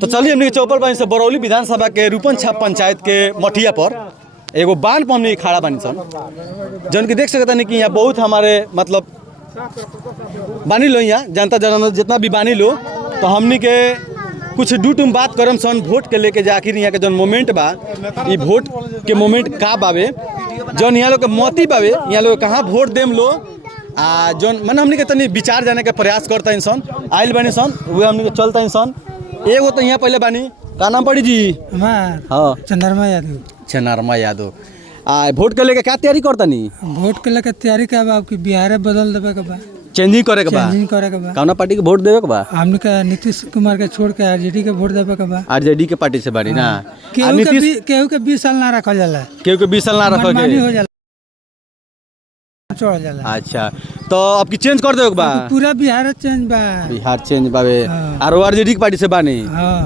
तो चलिए हमने चौपल बानी से बरौली विधानसभा के रूपन छाप पंचायत के मठिया पर एगो बांध पर हमने खड़ा बानी सन जौन की देख सकता नहीं कि यहाँ बहुत हमारे मतलब बानी लो यहाँ जनता जन जितना भी बानी लो तो हमने के कुछ डूटुम बात करम सन वोट के लेके आखिर यहाँ के जौन मोमेंट बा ये वोट के मोमेंट का बावे जौन यहाँ लोग के मोती बावे यहाँ लोग कहाँ वोट देम लो आ जौन मन हमने के तनी विचार जाने के प्रयास करता इंसान आइल बानी सन वो हमने के चलता इंसान एगो तो यहाँ पहले बानी का नाम पड़ी जी हाँ चंद्रमा यादव चंद्रमा यादव वोट के लेके क्या तैयारी करता नहीं वोट के लेके तैयारी का बा आपकी बिहार बदल देवे के बा चेंजिंग करे के बा चेंजिंग करे के बा कौना पार्टी के वोट देवे के बा हमने का नीतीश कुमार के छोड़ के आरजेडी के वोट देवे के बा आरजेडी के पार्टी से बानी ना केहू के 20 साल ना रखल जाला केहू के 20 साल ना रखल मनमानी हो जाला छोड़ जाला अच्छा तो अब की चेंज कर देवे के बा पूरा बिहार चेंज बा बिहार चेंज बावे और आरजेडी की पार्टी से बानी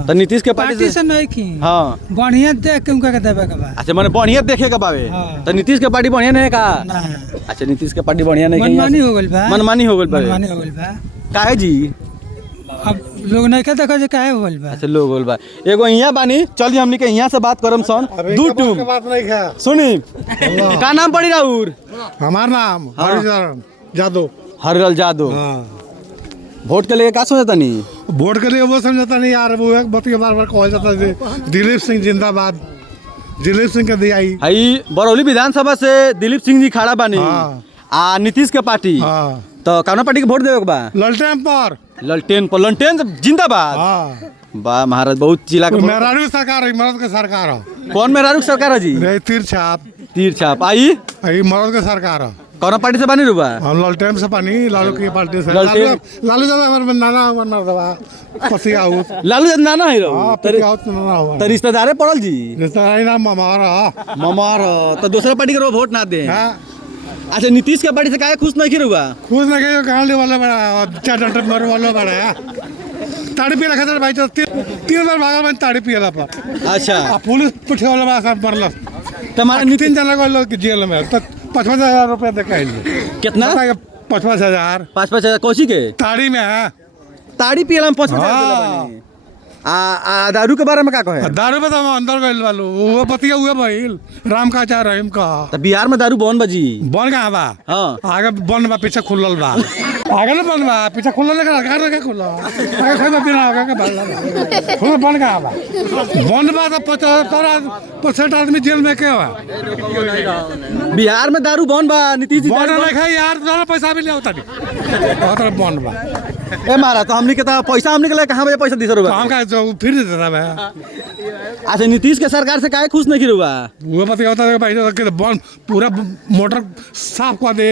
तो नीतीश के पार्टी से नहीं की हां बढ़िया देख के उनका के देवे के बा अच्छा माने बढ़िया देखे के बावे तो नीतीश के पार्टी बढ़िया नहीं का अच्छा नीतीश के पार्टी बढ़िया नहीं मनमानी हो गइल बा मनमानी हो गइल बा मनमानी हो गइल बा काहे जी अब लोग नहीं के देखो जे काहे हो गइल बा अच्छा लोग बोल बा एगो यहाँ बानी चलिए हमनी के यहाँ से बात करम सन दू टूम बात नहीं है सुनी का नाम पड़ी राउर हमार नाम हरिचरण जादव हरगल जादव वोट के लिए का सोचता नहीं वोट के लिए वो समझता नहीं यार वो एक बात बार बार कहल जाता है दिलीप सिंह जिंदाबाद दिलीप सिंह के दिया हई बरौली विधानसभा से दिलीप सिंह जी खड़ा बानी आ नीतीश के पार्टी तो कौना पार्टी के वोट देवे के बा ललटेन पर ललटेन जिंदाबाद बा महाराज बहुत जिला के मेहरारू सरकार है मरद के सरकार है कौन मेहरारू सरकार है जी तीर छाप आई मरद के सरकार है कौन पार्टी से बनी रुबा हम ललटेन से पानी लालू की पार्टी से लालू जब हमारे नाना बनर दवा पसी आउत लालू नाना है रो पसी आउत नाना हो तो रिश्तेदारे पड़ल जी रिश्तेदार नाम ममारा तो दूसरा पार्टी के वोट ना दे अच्छा नीतीश के पार्टी से काहे खुश नहीं रुआ खुश नहीं गांव वाला बड़ा 4 डंडा मारे वाला बड़ा ताड़ी पिला खातिर भाई तो 3000 भागा में ताड़ी पिला पर अच्छा पुलिस पुठे वाला बा सब मरल तुम्हारा नितिन जना को लोग जेल में तो 55,000 रुपया देखाइल कितना 55,000 5,000 कोची के ताड़ी में है ताड़ी पियला में 55,000 आ दारू के बारे में का कहे दारू पे तो हम अंदर गइल वालो वो पतिया हुए भइल राम का चाह रहीम का तो बिहार में दारू बन बजी बन कहां बा आगे बन बा पीछे खुलल बा आगे ना बन बा पीछे खुलल लगा घर का खुला आगे खाई पीना होगा के बाल खुल बन कहां बा बन बा तो 75% आदमी जेल में के बा बिहार में दारू बन बा नीतीश जी बन नहीं खाई यार ज्यादा पैसा भी ले होता नहीं बहुत बन बा ए मारा तो हमनी के तो पैसा हमनी के लिए कहां बजे पैसा 200 रुपया हम का जो फिर देता बा अच्छा नीतीश के सरकार से काहे खुश नहीं रुआ वो पता होता है भाई तो बन पूरा मोटर साफ कर दे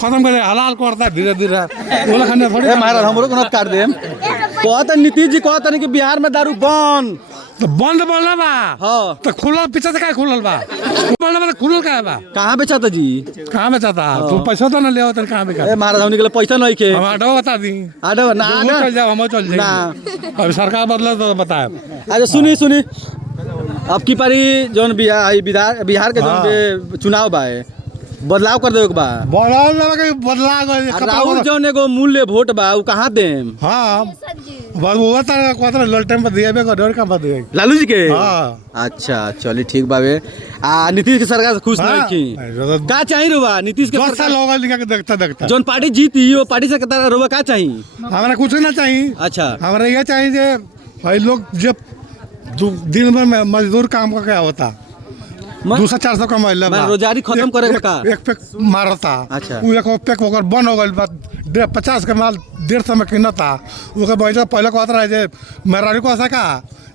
खत्म कर दे हलाल करता है धीरे धीरे बोला खाने थोड़ी महाराज हमरो को काट दे कहता नीतीश जी कहता कि बिहार में दारू बन तो बंद बोलना बा तो खुलल पीछे से का खुलल बा बोलना बा खुलल का बा कहां बेचाता जी कहां बेचाता तू पैसा तो ना ले होता कहां बेचा ए महाराज हमनी के लिए पैसा नहीं के हम आडो बता दी आडो ना चल जाओ हम चल ना अब सरकार बदला तो बताए अच्छा सुनी अब की पारी जोन बिहार के जोन चुनाव बा बदलाव कर देवे के बा बदलाव राहुल जोन एगो मूल्य वोट बा उ कहां देम हां बस वो तो ललटेन पर दिए का डर का बा दिए लालू जी के हां अच्छा चलिए ठीक बावे आ नीतीश के सरकार से खुश नहीं की का चाहिए रुआ नीतीश के सरकार लोग लिखा के देखता जोन पार्टी जीती वो पार्टी से कहता रुआ का चाहिए हमरा कुछ ना चाहिए अच्छा हमरा ये चाहिए जे भाई लोग जब दिन भर में मजदूर काम का क्या होता 200-400 कमाइला बा रोजगारी खत्म करे का एक पैक मारता अच्छा उ एक पैक ओकर बन हो गइल बा 50 के माल 150 में किनता ओके बैठा पहले कहत रहे जे मेरारी को सका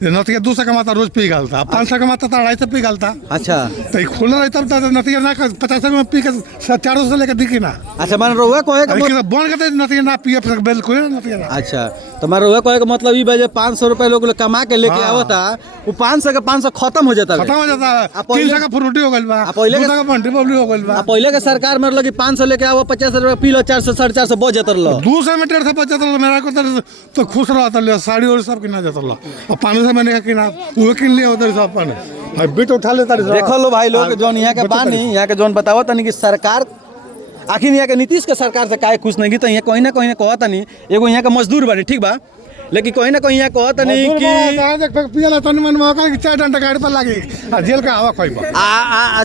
नतिया 200 कमाता रोज पी गलता 500 कमाता तो 250 पी गलता अच्छा तो खुला रही तब नतिया ना 50 में पी के 400 से लेके दिखी ना अच्छा मान रोवा कहे का बन के नतिया ना पिए बिल्कुल नतिया अच्छा तो मान रोवा कहे का मतलब ई बजे 500 रुपए लोग कमा के लेके आवता वो 500 के 500 खत्म हो जाता 300 का फ्रूटी हो गइल बा 200 का बंटी बबली हो गइल बा पहले के सरकार में लगी 500 लेके आवो 50 रुपए पी लो 400 450 बच जात रहो 200 में 150 बच जात मेरा को तो खुश रहता ले साड़ी और सब किना जात रहो और 500 मैंने किना वो किन लिया उधर सब अपन बिट उठा लेता देखो लो भाई लोग जोन यहाँ के बानी यहाँ के जोन बताओ तनी कि सरकार आखिर यहाँ के नीतीश के सरकार से काहे खुश नहीं तो यहाँ कहीं ना कहता नहीं एगो यहाँ के मजदूर बानी ठीक बा लेकिन कहीं ना कहीं यहाँ कहत नहीं कि देख पियला तन मन मौका कि 4 घंटा गाड़ी पर लागी आ जेल का हवा खोइबा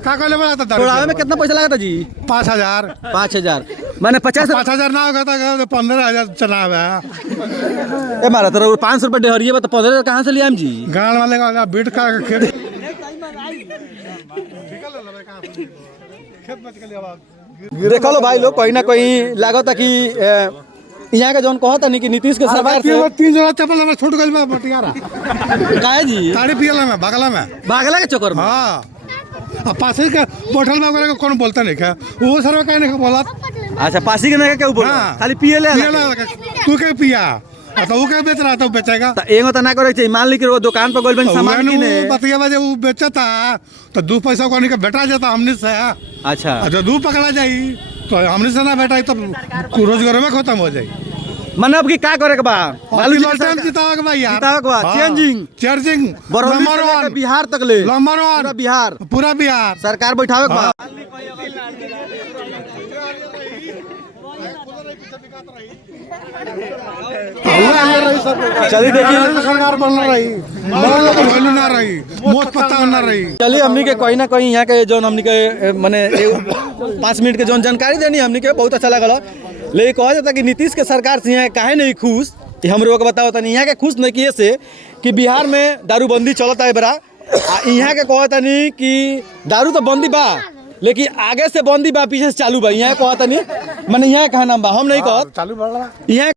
का कहले बड़ा त छोड़ावे में कितना पैसा लगा था जी? 5000 5,000 माने 5000 ना होगा तो 15000 चलावे ए मारा तो 500 रुपये डेहरिए बा तो 15,000 कहाँ से लिया हम जी? गांव वाले का बीट का खेत देख लो भाई लोग कहीं ना कहीं लागत कि यहाँ के जौन कहता नहीं कि नीतीश के सरकार से 3 जोड़ा चप्पल हमार छूट गइल बा बटियारा काहे जी? ताड़ी पियला में भागला में भागला के चक्कर में हां अब पासे का बोतल में ओकरा कौन बोलता नहीं क्या वो सरवा काहे नहीं बोला अच्छा पासी के नहीं क्या बोल हाँ। खाली पिए ले तू के पिया तो वो क्या बेच रहा था वो बेचेगा तो एगो तो ना करे चाहिए मान ली कि वो दुकान पर गोल सामान किने बतिया बजे वो बेचता तो 2 पैसा को का बेटा जाता हमने से अच्छा अच्छा 2 पकड़ा जाई तो हमने से ना बेटा तो रोजगार में खत्म हो जाई मन अब की का करे के बा मालूम लौटन जितावे के बा यार जितावे के बा चेंजिंग नंबर 1 बिहार तक ले नंबर 1 पूरा बिहार सरकार बैठावे के बा चलिए देखिए सरकार बनना रही बनना ना रही मोट पत्ता ना रही चलिए हमनी के कहीं ना कहीं यहाँ के जो हमनी के माने 5 मिनट के जो जानकारी देनी हमनी के बहुत अच्छा लगल लेकिन कहा जाता कि नीतीश के सरकार से यहाँ काहे नहीं खुश हम लोग बताओ तनी यहाँ के खुश नहीं किए से कि बिहार में दारूबंदी चलता है बड़ा यहाँ के कहता नहीं कि दारू तो बंदी बा लेकिन आगे से बंदी बा पीछे से चालू बा यहाँ कहता नहीं मैंने यहाँ कहा नाम बा हम नहीं कहत चालू बढ़ रहा यहाँ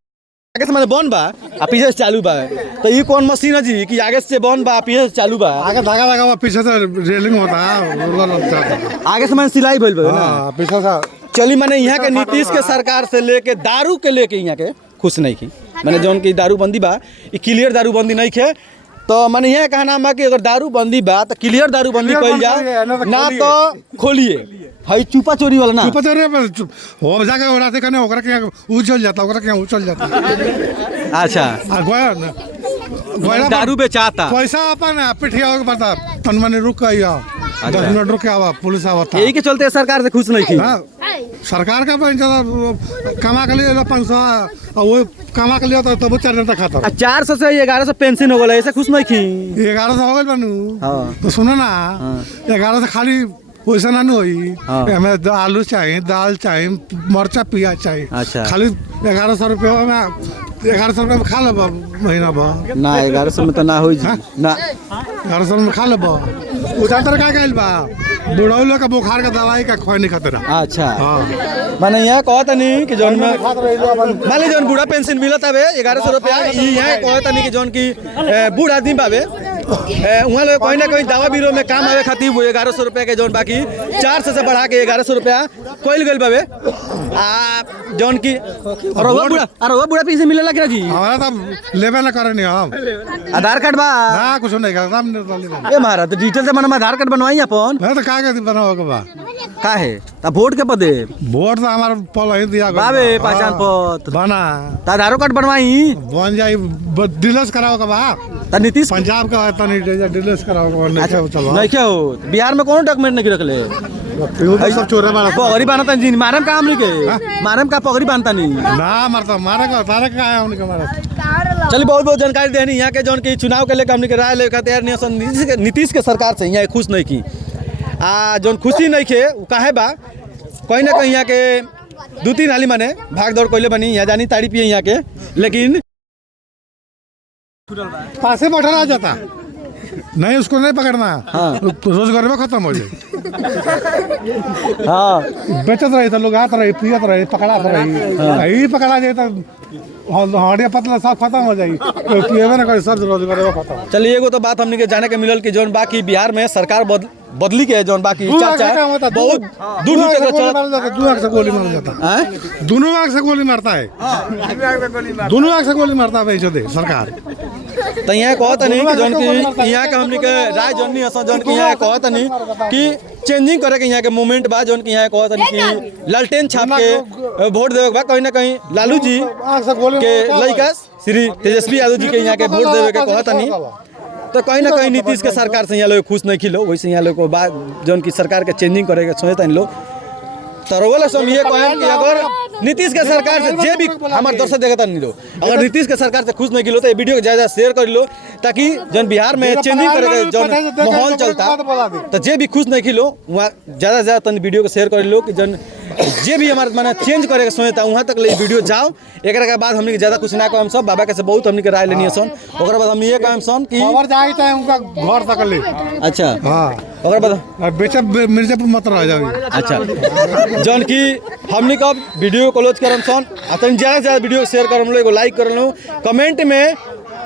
आगे से मैंने बंद बा आ पीछे से चालू बा तो ये कौन मशीन है जी कि आगे से बंद बा पीछे से चालू बा आगे धागा लगा हुआ पीछे से रेलिंग होता है आगे से मैंने सिलाई भइल बा ना पीछे से चली मैंने यहाँ के नीतीश के सरकार से लेके दारू के लेके यहाँ के खुश नहीं की मैंने जौन की दारूबंदी बा ये क्लियर दारूबंदी नहीं खे तो मैंने यहाँ कहा नाम बा कि अगर दारूबंदी बा तो क्लियर दारूबंदी कइल जाए ना तो खोलिए हई चुपा चोरी वाला ना चुपा चोरी हो जाके हो रात कने ओकरा के उछल जाता ओकरा के उछल जाता अच्छा आ गोया दारू बेचाता पैसा अपन पिठिया के बता तन मने रुक आया 10 मिनट रुक आवा पुलिस आवता यही के चलते सरकार से खुश नहीं की सरकार का पैसा कमा के लिए 500 और वो कमा के लिए तब 4 दिन तक खाता 400 से 1100 पेंशन हो गया ऐसे खुश नहीं की 1100 हो गए बनू हाँ। तो सुनो ना 1100 से खाली पैसा ना होई हाँ। हमें आलू चाहिए दाल चाहिए मरचा प्याज चाहिए अच्छा। खाली 1100 रुपये में 1100 रुपये में खा लब महीना भर ना 1100 में तो ना हो जी ना 1100 में खा लब उधर का गइल बा बुढ़ौलो का बुखार का दवाई का खोई नहीं खतरा अच्छा हाँ मैंने यहाँ कहता नहीं कि जौन में मान ली जौन बूढ़ा पेंशन मिलत हवे 1100 रुपया यहाँ कहता नहीं कि जौन की बूढ़ आदमी बावे वहाँ लोग कहीं ना कहीं दवा बीरो में काम आवे खातिर वो 1100 रुपया के जौन बाकी 400 से बढ़ा के 1100 रुपया कोई गइल बावे जौन की और वो बूढ़ा पेंशन मिलेला क्या जी? हमारा तो लेबे ना करे नहीं हम आधार कार्ड बा ना कुछ नहीं कर नाम नहीं ए महाराज तो डिजिटल जमाना में आधार कार्ड बनवाई अपन तो कागज बनाओ के बा काहे ता वोट के पदे वोट तो हमारा पल ही दिया बाबे पहचान पत्र बना ता आधार कार्ड बनवाई बन जाई डिलीट कराओ के बा ता नीतीश पंजाब का तनी डिलीट कराओ के नहीं चलो नहीं क्या हो बिहार में कौन डॉक्यूमेंट नहीं रखले सब चोरे मारा पगड़ी बांधता जी मारम काम नहीं के मारम का पगड़ी बांधता नहीं ना मारता मारे का तारे का आया उनके मारा चलिए बहुत बहुत जानकारी देनी यहाँ के जौन की चुनाव के लेकर हमने के राय लेकर तैयार नहीं नीतीश के सरकार से यहाँ खुश नहीं की जौन खुशी नहीं खे वो काहे बा कहीं ना कहीं यहाँ के 2-3 हाली माने भाग दौड़ कोयले बनी यहाँ जानी ताड़ी पिए यहाँ के लेकिन पासे बैठा रह जाता नहीं उसको नहीं पकड़ना हाँ। रोजगार में खत्म हो जाए हाँ बेचत रही तो लोग आते रही पियत रही पकड़ात रही यही पकड़ा जाए तो हड़िया पतला सब खत्म हो जाई पिएबे ना करे सब रोजगार में खत्म चलिए एगो तो बात हमने के जाने के मिलल कि जौन बाकी बिहार में सरकार बदली के जौन बाकी चर्चा बहुत दूर दूर तक चलत 2 आंख से गोली मार जाता हैं? दोनों आंख से गोली मारता है दोनों आंख से गोली मारता है दे सरकार तो यहाँ कहता नहीं कि जौन की यहाँ के हमने के राय जौन नहीं जौन की यहाँ कहता नहीं कि चेंजिंग करे के यहाँ के मूवमेंट बा जौन की यहाँ कहता नहीं कि लालटेन छाप के वोट देवे के बा कहीं ना कहीं लालू जी के लड़का श्री तेजस्वी यादव जी के यहाँ के वोट देवे के कहता नहीं तो कहीं ना कहीं नीतीश के सरकार से यहाँ लोग खुश नहीं खिलो वैसे यहाँ लोग को बात जौन की सरकार के चेंजिंग करे के सोचता लोग तरवल से हम ये कहें कि अगर नीतीश के सरकार से जे भी हमारे दर्शक देखता नहीं लो, अगर नीतीश के सरकार से खुश नहीं लो तो ये वीडियो को ज़्यादा शेयर कर लो, ताकि जन बिहार में चेंजिंग करे जो माहौल चलता तो जे भी खुश नहीं खिलो वहाँ ज़्यादा से ज़्यादा तन वीडियो को शेयर कर लो कि जन जे भी हमारे माने चेंज करे के सोचता वहाँ तक ले वीडियो जाओ। एक के बाद हमने ज़्यादा कुछ ना कहम सब बाबा के से बहुत हमने के राय लेनी है सन। ओकर बाद हम ये कहम सन कि खबर जाए चाहे उनका घर तक ले। अच्छा हाँ ओकर बाद बेचा मिर्जापुर मत रह जाओ। अच्छा जौन कि हमने कब वीडियो क्लोज करम सन तन ज़्यादा से ज़्यादा वीडियो शेयर करम लो, एगो लाइक करम लो, कमेंट में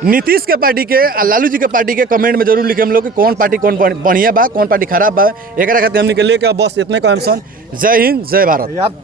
नीतीश के पार्टी के और लालू जी के पार्टी के कमेंट में जरूर लिखे हम लोग कि कौन पार्टी कौन बढ़िया बा, कौन पार्टी खराब बा। एक खातिर हमने के लेके बस इतने कहम सन। जय हिंद, जय भारत।